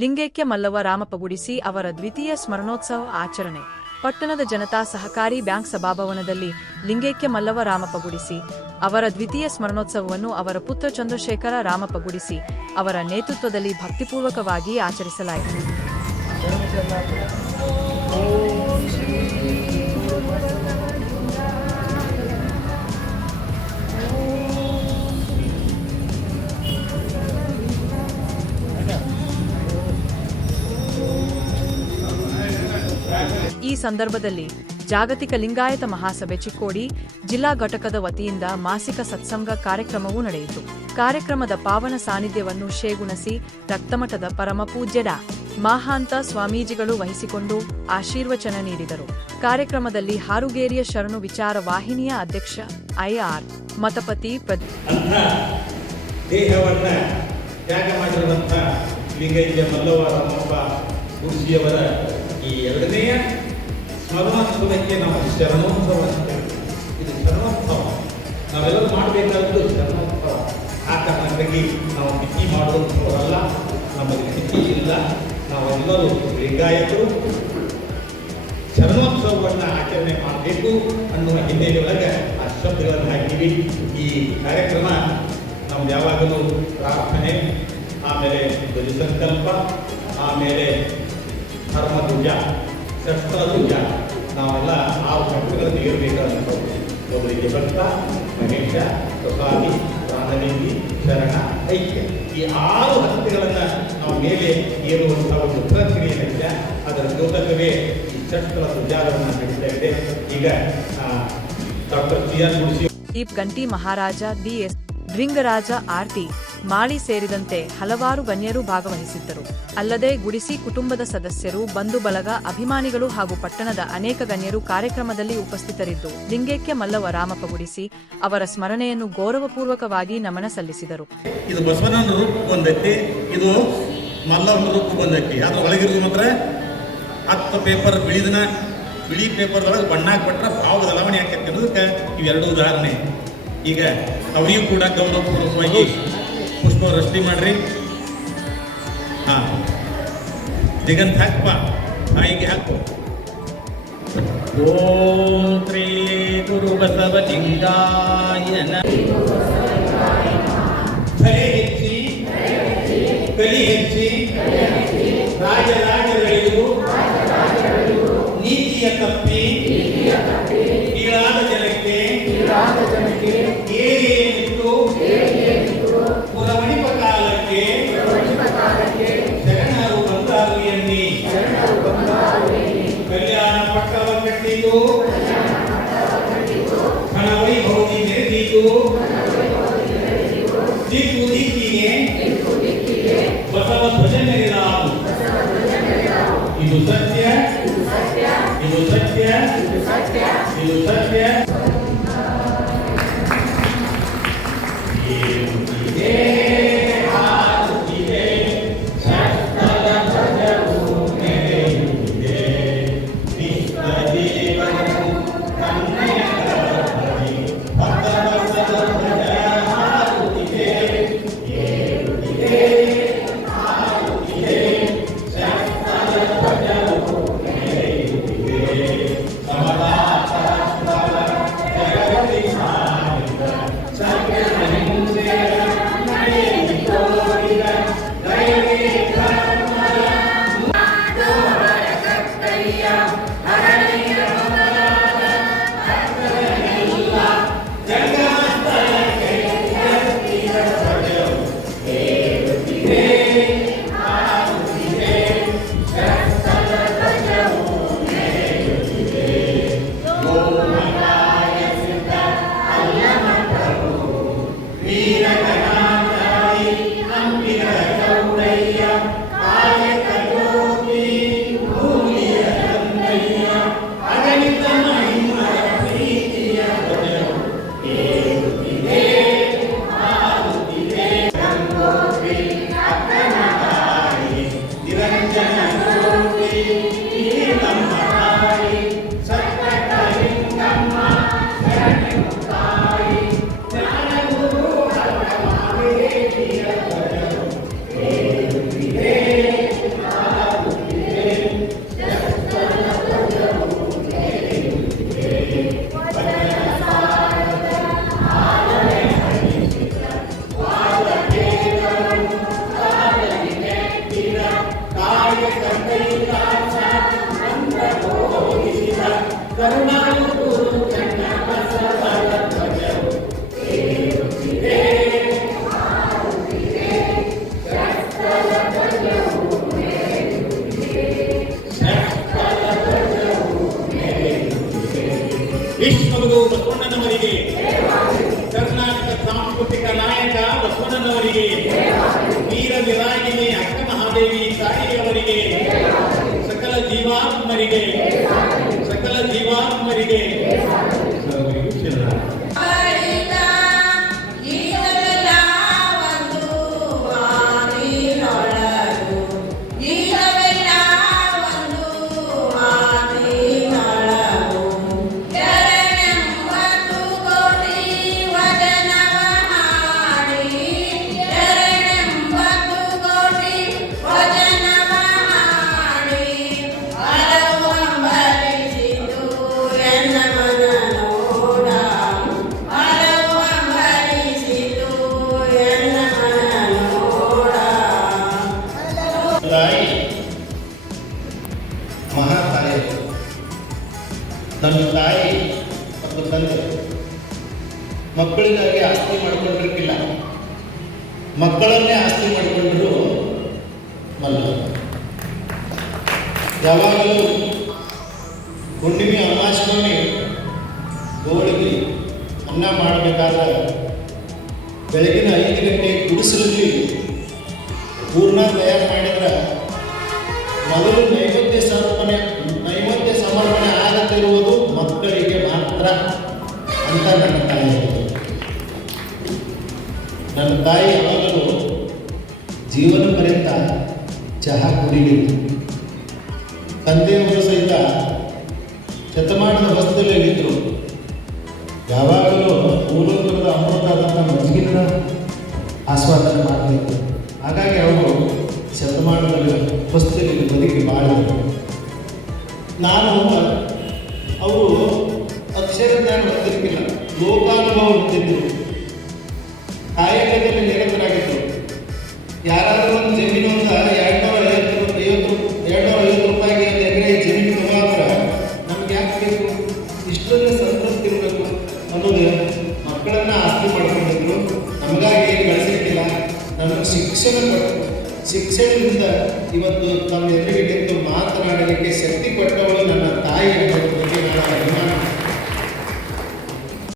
ಲಿಂಗೈಕ್ಯ ಮಲ್ಲವ್ವ ರಾಮಪ್ಪಗುಡಿಸಿ ಅವರ ದ್ವಿತೀಯ ಸ್ಮರಣೋತ್ಸವ ಆಚರಣೆ. ಪಟ್ಟಣದ ಜನತಾ ಸಹಕಾರಿ ಬ್ಯಾಂಕ್ ಸಭಾಭವನದಲ್ಲಿ ಲಿಂಗೈಕ್ಯ ಮಲ್ಲವ್ವ ರಾಮಪ್ಪಗುಡಿಸಿ ಅವರ ದ್ವಿತೀಯ ಸ್ಮರಣೋತ್ಸವವನ್ನು ಅವರ ಪುತ್ರ ಚಂದ್ರಶೇಖರ ರಾಮಪ್ಪಗುಡಿಸಿ ಅವರ ನೇತೃತ್ವದಲ್ಲಿ ಭಕ್ತಿಪೂರ್ವಕವಾಗಿ ಆಚರಿಸಲಾಯಿತು. ಈ ಸಂದರ್ಭದಲ್ಲಿ ಜಾಗತಿಕ ಲಿಂಗಾಯತ ಮಹಾಸಭೆ ಚಿಕ್ಕೋಡಿ ಜಿಲ್ಲಾ ಘಟಕದ ವತಿಯಿಂದ ಮಾಸಿಕ ಸತ್ಸಂಗ ಕಾರ್ಯಕ್ರಮವೂ ನಡೆಯಿತು. ಕಾರ್ಯಕ್ರಮದ ಪಾವನ ಸಾನ್ನಿಧ್ಯವನ್ನು ಶೇಗುಣಸಿ ರಕ್ತಮಠದ ಪರಮಪೂಜ್ಯ ಡಾ. ಮಹಾಂತ ಸ್ವಾಮೀಜಿಗಳು ವಹಿಸಿಕೊಂಡು ಆಶೀರ್ವಚನ ನೀಡಿದರು. ಕಾರ್ಯಕ್ರಮದಲ್ಲಿ ಹಾರುಗೇರಿಯ ಶರಣು ವಿಚಾರ ವಾಹಿನಿಯ ಅಧ್ಯಕ್ಷ ಐಆರ್ ಮತಪತಿ ದೇಹವನ್ನ ತ್ಯಾಗ ಮಾಡಿರುವಂತ ಲಿಂಗೈಕ್ಯ ಮಲ್ಲವ್ವ ರಾಮಪ್ಪ ಗುಡಿಸಿಯವರ ಈ ಎರಡನೆಯ ಸ್ಮರಣೋತ್ಸವಕ್ಕೆ ನಾವು ಶರಣೋತ್ಸವ ಅಂತ ಹೇಳ್ತೀವಿ. ಇದು ಶರಣೋತ್ಸವ, ನಾವೆಲ್ಲರೂ ಮಾಡಬೇಕಾದ್ದು ಶರಣೋತ್ಸವ. ಆ ಕಾರಣಕ್ಕಾಗಿ ನಾವು ತಿಥಿ ಮಾಡುವಂಥವರಲ್ಲ, ನಮಗೆ ತಿಥಿ ಇಲ್ಲ. ನಾವೆಲ್ಲರೂ ಲಿಂಗಾಯತರು ಶರಣೋತ್ಸವವನ್ನು ಆಚರಣೆ ಮಾಡಬೇಕು ಅನ್ನುವ ಹಿನ್ನೆಲೆಯೊಳಗೆ ಆ ಶಬ್ದಗಳನ್ನು ಹಾಕಿವಿ. ಈ ಕಾರ್ಯಕ್ರಮ ನಮ್ದು ಯಾವಾಗಲೂ ಪ್ರಾರ್ಥನೆ, ಆಮೇಲೆ ಸಂಕಲ್ಪ, ಆಮೇಲೆ ಧರ್ಮಧ್ವಜ, ಶಸ್ತ್ರಧ್ವಜ, ನಾವೆಲ್ಲ 6 ಶಬ್ದಗಳನ್ನು ಏರಬೇಕಾದಂಥದ್ದು. ಒಬ್ಬರಿಗೆ ಭಕ್ತ, ಮಹೇಶ, ಪ್ರಸಾದಿ, ಪ್ರಾಣಲಿಂಗಿ, ಶರಣ, ಐಕ್ಯ, ಈ 6 ಹಂತಗಳನ್ನು ನಾವು ಮೇಲೆ ಏರುವಂಥ ಒಂದು ಪ್ರಕ್ರಿಯೆಯಿದೆ. ಅದರ ಜೊತೆಗೆ ಈ ಶಸ್ತ್ರ ಧ್ವಜಾಗಳನ್ನು ನಡೀತಾ ಇದೆ. ಈಗ ಡಾಕ್ಟರ್ ಸಿ.ಆರ್. ಗುಡಿಸಿ, ದೀಪ್ ಗಂಟಿ ಮಹಾರಾಜ, ಡಿ.ಎಸ್. ಡ್ರಿಂಗರಾಜ, ಆರ್.ಟಿ. ಮಾಳಿ ಸೇರಿದಂತೆ ಹಲವಾರು ಗಣ್ಯರು ಭಾಗವಹಿಸಿದ್ದರು. ಅಲ್ಲದೆ ಗುಡಿಸಿ ಕುಟುಂಬದ ಸದಸ್ಯರು, ಬಂಧು ಬಳಗ, ಅಭಿಮಾನಿಗಳು ಹಾಗೂ ಪಟ್ಟಣದ ಅನೇಕ ಗಣ್ಯರು ಕಾರ್ಯಕ್ರಮದಲ್ಲಿ ಉಪಸ್ಥಿತರಿದ್ದು ಲಿಂಗೈಕ್ಯ ಮಲ್ಲವ್ವ ರಾಮಪ್ಪಗುಡಿಸಿ ಅವರ ಸ್ಮರಣೆಯನ್ನು ಗೌರವಪೂರ್ವಕವಾಗಿ ನಮನ ಸಲ್ಲಿಸಿದರು. ಇದು ಬಸವಣ್ಣನ ರೂಪ ಬಂದೈತಿ, ಇದು ಮಲ್ಲವ್ವನ ರೂಪ ಬಂದೈತಿ. ಅದ್ರ ಒಳಗಿರೋದು ಮಾತ್ರ 10 ಪೇಪರ್ ಬಿಳಿ ಪೇಪರ್ದೊಳಗೆ ಬಣ್ಣ ಹಾಕ್ಬಿಟ್ರೆ ಭಾವ ಬದಲಾವಣೆ ಆಗ್ತೈತಿ ಅನ್ನೋದಕ್ಕೆ ಇವೆರಡು ಉದಾಹರಣೆ. ಈಗ ಅವರಿಗೂ ಕೂಡ ಗೌರವಪೂರ್ವಕವಾಗಿ ಪುಷ್ಪವೃಷ್ಟಿ ಮಾಡ್ರಿ. ದಿಗಂತ ಹಾಕಪ್ಪ, ತಾಯಿಗೆ ಹಾಕು. ಓಂ ಶ್ರೀ ಗುರು ಬಸವಲಿಂಗಾಯ ಧರೆ ಹೆಚ್ಚಿ ಕಲಿ ಹೆಚ್ಚಿ ರಾಜರಾಜಗಳಿಗೂ ನೀತಿಯ ತಪ್ಪಿ ಕೀಳಾದ ಜನಕ್ಕೆ ಏರಿತು ಪುರವಣಿಪ ಕಾಲಕ್ಕೆ ಶರಣರು ಬಂದಾರು ಎನ್ನಿ ಕಲ್ಯಾಣ ಪಟ್ಟವ ಕಟ್ಟಿತು ಹಣವೈಭವದಿ ಮೆರೆದಿತು ದಿಕ್ಕು ದಿಕ್ಕಿಗೆ ಬಸವ ಧ್ವಜ ಮೆರೆದಾರು. ಇದು ಸತ್ಯ, ಇದು ಸತ್ಯ, ಇದು ಸತ್ಯ. ವಿಶ್ವಗುರು ಬಸವಣ್ಣನವರಿಗೆ, ಕರ್ನಾಟಕ ಸಾಂಸ್ಕೃತಿಕ ನಾಯಕ ಬಸವಣ್ಣನವರಿಗೆ, ವೀರ ವಿರಾಗಿಣಿ ಅಕ್ಕ ಮಹಾದೇವಿ ತಾಯಿಯವರಿಗೆ, ಸಕಲ ಜೀವಾತ್ಮರಿಗೆ ಸರ್ವರಿಗೂ ಶರಣ. ತಾಯಿ ಮಹಾತಾಯಿ, ನನ್ನ ತಾಯಿ ಮತ್ತು ತಂದೆ ಮಕ್ಕಳಿಗಾಗಿ ಆಸ್ತಿ ಮಾಡಿಕೊಂಡಿರ್ಕಿಲ್ಲ, ಮಕ್ಕಳನ್ನೇ ಆಸ್ತಿ ಮಾಡಿಕೊಂಡ್ರು ಮಲ್ಲ. ಯಾವಾಗಲೂ ಹುಣ್ಣಿಮೆ ಅಮಾವಾಸ್ಯೆ ಹೋಳಿಗೆ ಅನ್ನ ಮಾಡಬೇಕಾದ್ರೆ ಬೆಳಗಿನ 5 ಗಂಟೆ ಗುಡಿಸಲಲ್ಲಿ ಪೂರ್ಣ ತಯಾರು ಮಾಡಿದ್ರೆ ಮೊದಲು ನೈವೇದ್ಯ ಸಮರ್ಪಣೆ ಆಗತ್ತಿರುವುದು ಮಕ್ಕಳಿಗೆ ಮಾತ್ರ ಅಂತ ನನ್ನ ತಾಯಿ ಹೇಳಿದರು. ನನ್ನ ತಾಯಿ ಯಾವಾಗಲೂ ಜೀವನ ಪರ್ಯಂತ ಚಹಾ ಕುಡಿಲಿತ್ತು. ತಂದೆಯವರು ಸಹಿತ ಶತಮಾನದ ಬಸ್ದಲ್ಲಿದ್ದರು. ಯಾವಾಗಲೂ ಮೂಲೋಕರದ ಅಮೃತವಾದಂಥ ಮಜ್ಜಿಗೆನ ಆಸ್ವಾದನೆ ಮಾಡಲಿತ್ತು. ಹಾಗಾಗಿ ಅವರು ಶತಮಾನದಲ್ಲಿ ಹೊಸ್ತಿನಲ್ಲಿ ಬದುಕಿ ಬಾಳಿದರು. ನಾನು ಅವರು ಅಕ್ಷರ ಜ್ಞಾನ ಹೊಂದಿರಲಿಲ್ಲ, ಲೋಕಾನುಭವ ಹೊಂದಿದ್ದರು, ಕಾಯಕದಲ್ಲಿ ನಿರತರಾಗಿದ್ದರು. ಯಾರಾದರೂ ಒಂದು ಜಮೀನು ಒಂದು 250 ರೂಪಾಯಿಗೆ ಒಂದು ಎಕರೆ ಜಮೀನು ತಗೊಂಡ್ರೆ ನಮ್ಗೆ ಯಾಕೆ ಬೇಕು, ಇಷ್ಟೊಂದು ಸಂತೃಪ್ತಿ ಇರಬೇಕು ಅನ್ನೋದು ಮಕ್ಕಳನ್ನು ಆಸ್ತಿ ಮಾಡ್ಕೊಂಡಿದ್ರು. ನಮಗಾಗಿ ಏನು ಬೆಳೆಸಿರ್ತಿಲ್ಲ, ನಮಗೆ ಶಿಕ್ಷಣದಿಂದ ಇವತ್ತು ತಮ್ಮ ಎದುರಿಗೆ